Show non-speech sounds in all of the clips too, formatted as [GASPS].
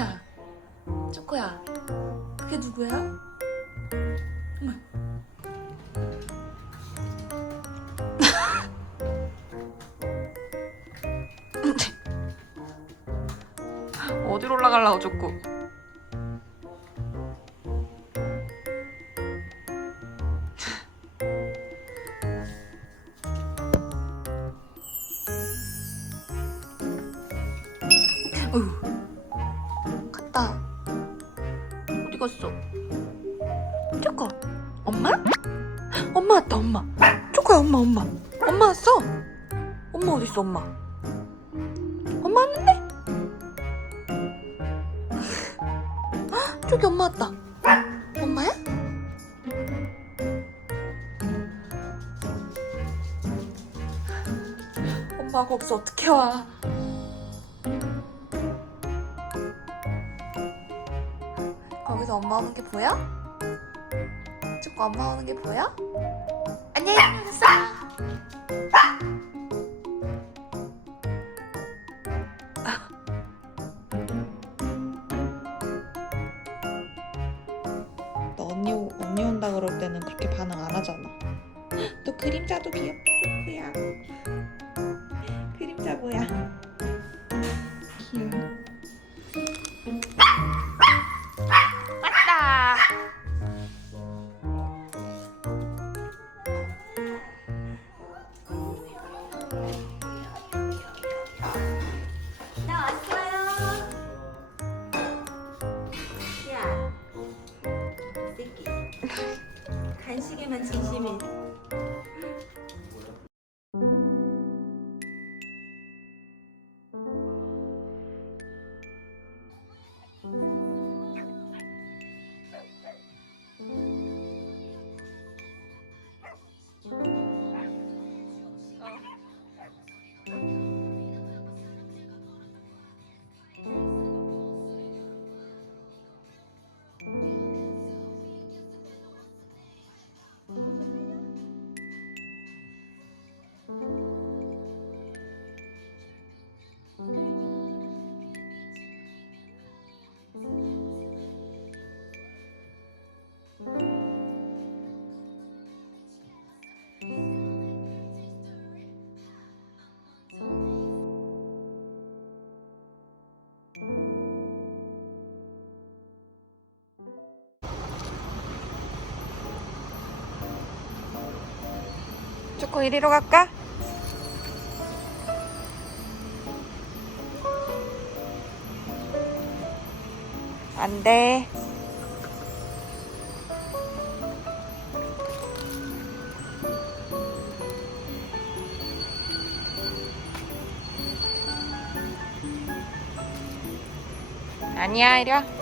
초코야. 초코야. 그게 누구야? 어머. [LAUGHS] 어디로 올라가려고 초코? [LAUGHS] 어휴. 갔어? 초코. 엄마? 엄마 왔다 엄마. 초코야 엄마 엄마. 엄마 왔어. 엄마 어디 있어 엄마? 엄마 왔는데? [GASPS] 헉, 저기 엄마 왔다. 엄마야? 엄마 거기서 어떻게 와? 거기서 엄마 오는 게 보여? 초코 엄마 오는 게 보여? 안녕히 계세요. 너 언니, 오- 언니 온다 그럴 때는 그렇게 반응 안 하잖아. 너 그림자도 귀엽다, 쪼꾸야. 그림자 뭐야? 귀여워. 간식에만 진심이. 초코 이리로 갈까? 안 돼. 아니야, 이리 와.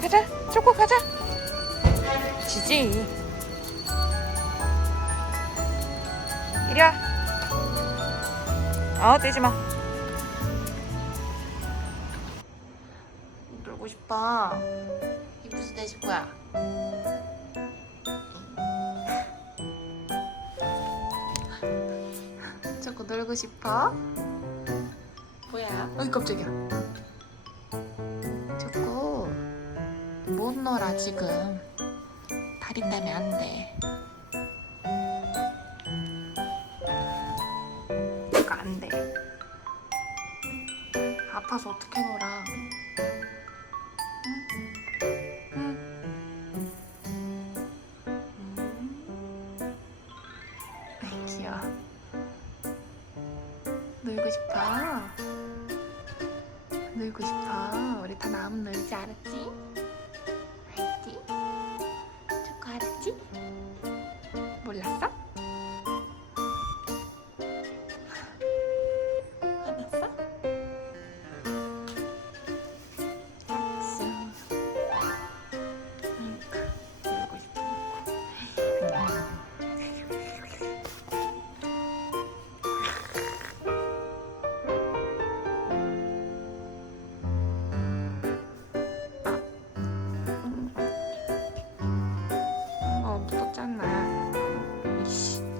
가자, 초코 가자. 지지. 이리 와. 어, 떼지 마. 놀고 싶어. 이쁘지 내 친구야. 초코 놀고 싶어? 뭐야? 어이 깜짝이야. 못 놀아 지금. 다리 때문에 안 돼. 이거 안 돼. 아파서 어떻게 놀아? 음. 귀여워. 놀고 싶어? 놀고 싶어? 우리 다 마음 놀지? 알지?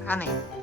가네.